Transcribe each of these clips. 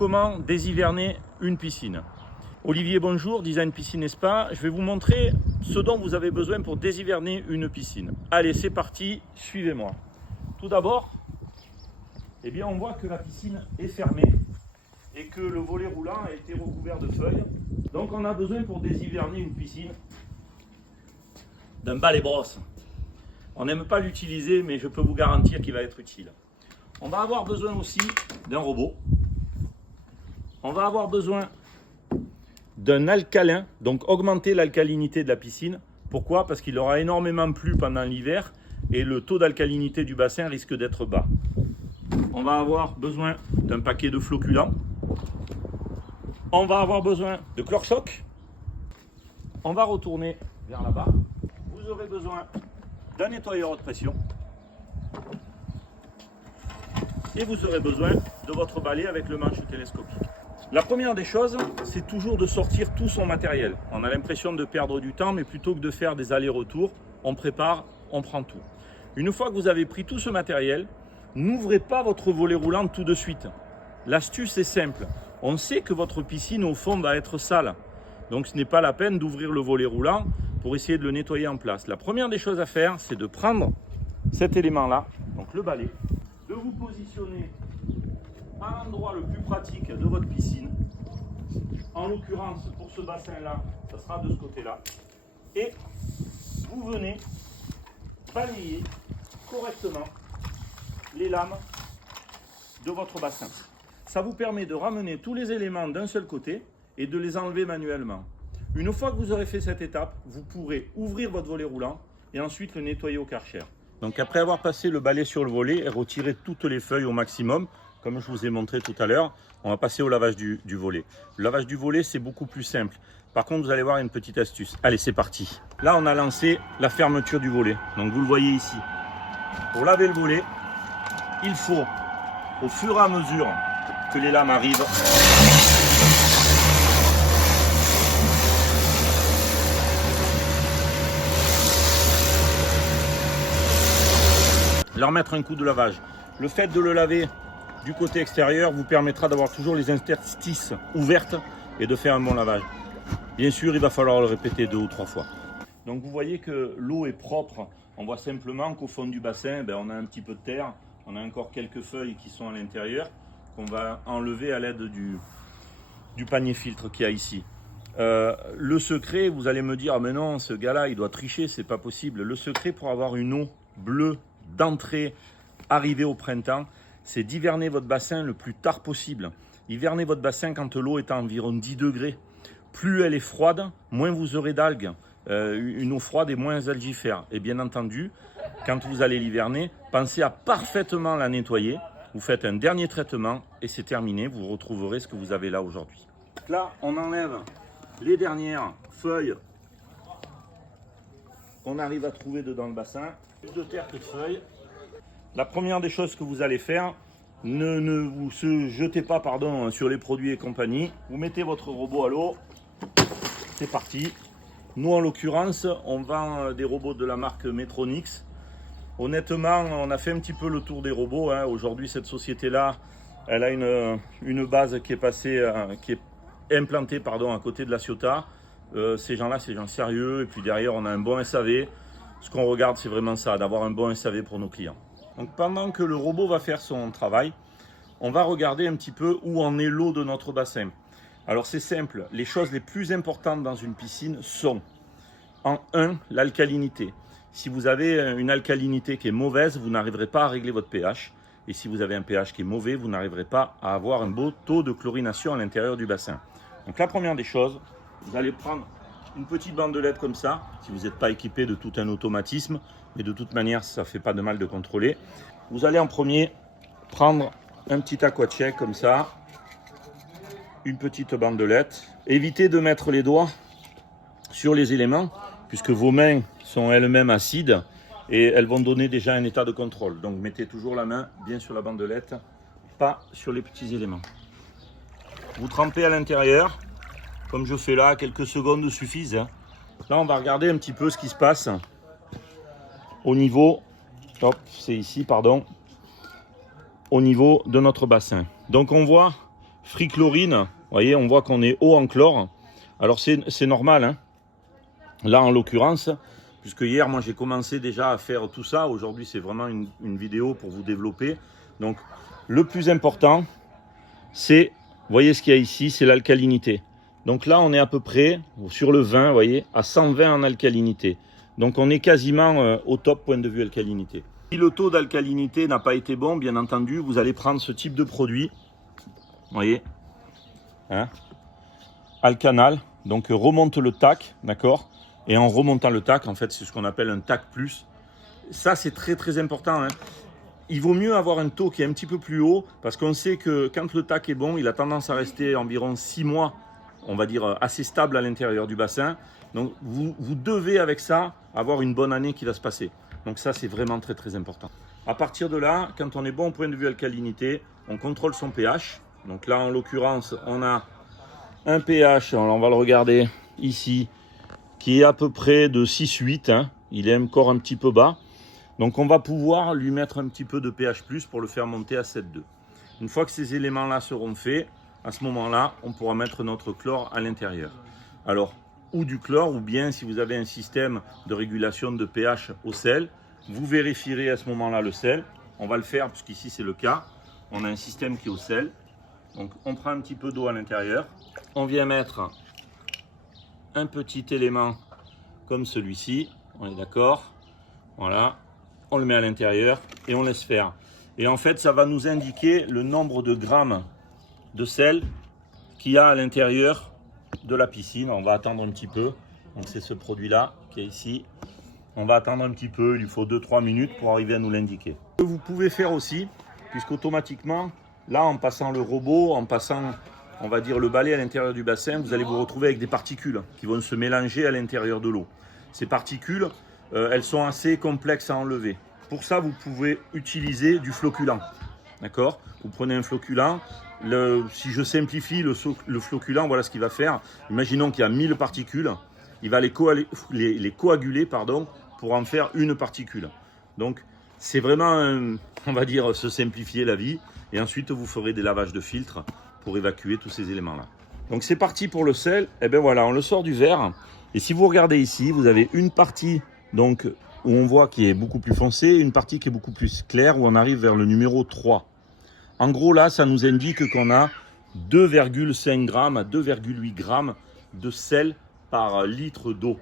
comment déshiverner une piscine. Olivier, bonjour, Design Piscine et Spa. Je vais vous montrer ce dont vous avez besoin pour déshiverner une piscine. Allez, c'est parti, suivez-moi. Tout d'abord, eh bien, on voit que la piscine est fermée et que le volet roulant a été recouvert de feuilles. Donc on a besoin pour déshiverner une piscine d'un balai brosse. On n'aime pas l'utiliser, mais je peux vous garantir qu'il va être utile. On va avoir besoin aussi d'un robot. On va avoir besoin d'un alcalin, donc augmenter l'alcalinité de la piscine. Pourquoi? Parce qu'il aura énormément plu pendant l'hiver et le taux d'alcalinité du bassin risque d'être bas. On va avoir besoin d'un paquet de flocculants. On va avoir besoin de chlore-choc. On va retourner vers là-bas. Vous aurez besoin d'un nettoyeur haute pression. Et vous aurez besoin de votre balai avec le manche télescopique. La première des choses, c'est toujours de sortir tout son matériel. On a l'impression de perdre du temps, mais plutôt que de faire des allers-retours, on prépare, on prend tout. Une fois que vous avez pris tout ce matériel, n'ouvrez pas votre volet roulant tout de suite. L'astuce est simple. On sait que votre piscine au fond va être sale. Donc ce n'est pas la peine d'ouvrir le volet roulant pour essayer de le nettoyer en place. La première des choses à faire, c'est de prendre cet élément-là, donc le balai, de vous positionner à l'endroit le plus pratique de votre piscine. En l'occurrence, pour ce bassin-là, ça sera de ce côté-là. Et vous venez balayer correctement les lames de votre bassin. Ça vous permet de ramener tous les éléments d'un seul côté et de les enlever manuellement. Une fois que vous aurez fait cette étape, vous pourrez ouvrir votre volet roulant et ensuite le nettoyer au Karcher. Donc après avoir passé le balai sur le volet et retiré toutes les feuilles au maximum, comme je vous ai montré tout à l'heure, on va passer au lavage du volet. Le lavage du volet, c'est beaucoup plus simple. Par contre, vous allez voir une petite astuce. Allez, c'est parti. Là, on a lancé la fermeture du volet. Donc vous le voyez ici. Pour laver le volet, il faut, au fur et à mesure que les lames arrivent, leur mettre un coup de lavage. Le fait de le laver du côté extérieur vous permettra d'avoir toujours les interstices ouvertes et de faire un bon lavage. Bien sûr, il va falloir le répéter 2 ou 3 fois. Donc vous voyez que l'eau est propre. On voit simplement qu'au fond du bassin, on a un petit peu de terre. On a encore quelques feuilles qui sont à l'intérieur qu'on va enlever à l'aide du panier filtre qu'il y a ici. Le secret, vous allez me dire, ah mais non, ce gars-là, il doit tricher, c'est pas possible. Le secret pour avoir une eau bleue d'entrée arrivée au printemps, c'est d'hiverner votre bassin le plus tard possible. Hivernez votre bassin quand l'eau est à environ 10 degrés. Plus elle est froide, moins vous aurez d'algues. Une eau froide est moins algifère. Et bien entendu, quand vous allez l'hiverner, pensez à parfaitement la nettoyer. Vous faites un dernier traitement et c'est terminé. Vous retrouverez ce que vous avez là aujourd'hui. Là, on enlève les dernières feuilles qu'on arrive à trouver dedans le bassin. Plus de terre que de feuilles. La première des choses que vous allez faire, ne vous jetez pas sur les produits et compagnie. Vous mettez votre robot à l'eau. C'est parti. Nous, en l'occurrence, on vend des robots de la marque Metronix. Honnêtement, on a fait un petit peu le tour des robots. Aujourd'hui, cette société-là, elle a une base qui est implantée à côté de la Ciotat. Ces gens-là, c'est des gens sérieux. Et puis derrière, on a un bon SAV. Ce qu'on regarde, c'est vraiment ça, d'avoir un bon SAV pour nos clients. Donc pendant que le robot va faire son travail, on va regarder un petit peu où en est l'eau de notre bassin. Alors c'est simple, les choses les plus importantes dans une piscine sont en 1, l'alcalinité. Si vous avez une alcalinité qui est mauvaise, vous n'arriverez pas à régler votre pH. Et si vous avez un pH qui est mauvais, vous n'arriverez pas à avoir un beau taux de chlorination à l'intérieur du bassin. Donc la première des choses, vous allez prendre une petite bandelette comme ça, si vous n'êtes pas équipé de tout un automatisme, mais de toute manière, ça ne fait pas de mal de contrôler. Vous allez en premier prendre un petit aquacheck comme ça, une petite bandelette. Évitez de mettre les doigts sur les éléments, puisque vos mains sont elles-mêmes acides et elles vont donner déjà un état de contrôle. Donc mettez toujours la main bien sur la bandelette, pas sur les petits éléments. Vous trempez à l'intérieur, comme je fais là, quelques secondes suffisent. Là, on va regarder un petit peu ce qui se passe au niveau, c'est ici, au niveau de notre bassin. Donc on voit free chlorine. Vous voyez, on voit qu'on est haut en chlore. Alors c'est normal, hein. Là en l'occurrence, puisque hier moi j'ai commencé déjà à faire tout ça. Aujourd'hui c'est vraiment une vidéo pour vous développer. Donc le plus important, c'est, vous voyez ce qu'il y a ici, c'est l'alcalinité. Donc là on est à peu près sur le 20, vous voyez, à 120 en alcalinité. Donc on est quasiment au top point de vue alcalinité. Si le taux d'alcalinité n'a pas été bon, bien entendu, vous allez prendre ce type de produit. Vous voyez, hein, Alcanal, donc remonte le TAC, d'accord. Et en remontant le TAC, en fait, c'est ce qu'on appelle un TAC+. Ça, c'est très très important, hein. Il vaut mieux avoir un taux qui est un petit peu plus haut, parce qu'on sait que quand le TAC est bon, il a tendance à rester environ 6 mois, on va dire, assez stable à l'intérieur du bassin. Donc, vous devez, avec ça, avoir une bonne année qui va se passer. Donc ça, c'est vraiment très très important. À partir de là, quand on est bon au point de vue alcalinité, on contrôle son pH. Donc là, en l'occurrence, on a un pH, on va le regarder ici, qui est à peu près de 6,8. Hein. Il est encore un petit peu bas. Donc on va pouvoir lui mettre un petit peu de pH+, pour le faire monter à 7,2. Une fois que ces éléments-là seront faits, à ce moment-là, on pourra mettre notre chlore à l'intérieur. Alors, ou du chlore, ou bien si vous avez un système de régulation de pH au sel, vous vérifierez à ce moment-là le sel. On va le faire, puisqu'ici c'est le cas. On a un système qui est au sel. Donc on prend un petit peu d'eau à l'intérieur. On vient mettre un petit élément comme celui-ci. On est d'accord? Voilà. On le met à l'intérieur et on laisse faire. Et en fait, ça va nous indiquer le nombre de grammes de sel qu'il y a à l'intérieur de la piscine. On va attendre un petit peu. Donc c'est ce produit-là qui est ici. On va attendre un petit peu. Il lui faut 2-3 minutes pour arriver à nous l'indiquer. Ce que vous pouvez faire aussi, puisqu'automatiquement, là, en passant le robot, en passant, on va dire, le balai à l'intérieur du bassin, vous allez vous retrouver avec des particules qui vont se mélanger à l'intérieur de l'eau. Ces particules, elles sont assez complexes à enlever. Pour ça, vous pouvez utiliser du floculant. D'accord? Vous prenez un floculant. Si je simplifie le floculant, voilà ce qu'il va faire. Imaginons qu'il y a 1000 particules. Il va les coaguler, pardon, pour en faire une particule. Donc, c'est vraiment, on va dire, se simplifier la vie. Et ensuite, vous ferez des lavages de filtre pour évacuer tous ces éléments-là. Donc, c'est parti pour le sel. Et bien voilà, on le sort du verre. Et si vous regardez ici, vous avez une partie donc, où on voit qui est beaucoup plus foncé, une partie qui est beaucoup plus claire, où on arrive vers le numéro 3. En gros, là, ça nous indique qu'on a 2,5 grammes à 2,8 grammes de sel par litre d'eau.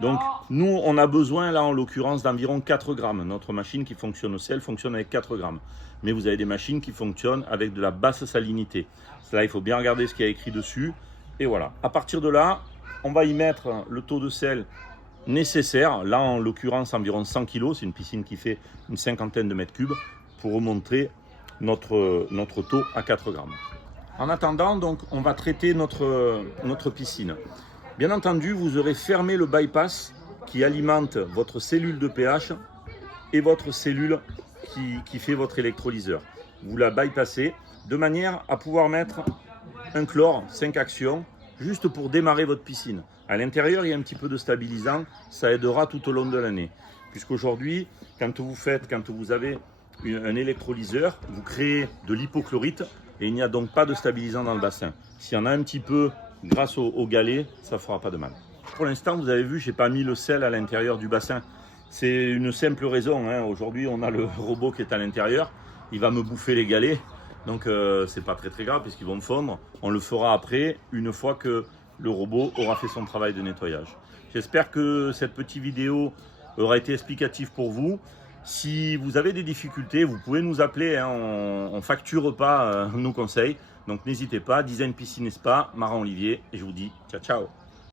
Donc, nous, on a besoin, là, en l'occurrence, d'environ 4 grammes. Notre machine qui fonctionne au sel fonctionne avec 4 grammes. Mais vous avez des machines qui fonctionnent avec de la basse salinité. Là, il faut bien regarder ce qu'il y a écrit dessus. Et voilà. À partir de là, on va y mettre le taux de sel nécessaire. Là, en l'occurrence, environ 100 kg. C'est une piscine qui fait une cinquantaine de mètres cubes pour remonter notre taux à 4 grammes. En attendant, donc, on va traiter notre piscine. Bien entendu, vous aurez fermé le bypass qui alimente votre cellule de pH et votre cellule qui fait votre électrolyseur. Vous la bypassez de manière à pouvoir mettre un chlore 5 actions juste pour démarrer votre piscine. À l'intérieur, il y a un petit peu de stabilisant, ça aidera tout au long de l'année. Puisqu'aujourd'hui, quand vous avez un électrolyseur, vous créez de l'hypochlorite et il n'y a donc pas de stabilisant dans le bassin. S'il y en a un petit peu grâce au galet, ça ne fera pas de mal. Pour l'instant, vous avez vu, je n'ai pas mis le sel à l'intérieur du bassin. C'est une simple raison, hein. Aujourd'hui, on a le robot qui est à l'intérieur. Il va me bouffer les galets. Donc, c'est pas très très grave puisqu'ils vont me fondre. On le fera après, une fois que le robot aura fait son travail de nettoyage. J'espère que cette petite vidéo aura été explicative pour vous. Si vous avez des difficultés, vous pouvez nous appeler, hein. On ne facture pas nos conseils. Donc n'hésitez pas, Design Piscine et Spa, Marin Olivier, et je vous dis ciao ciao.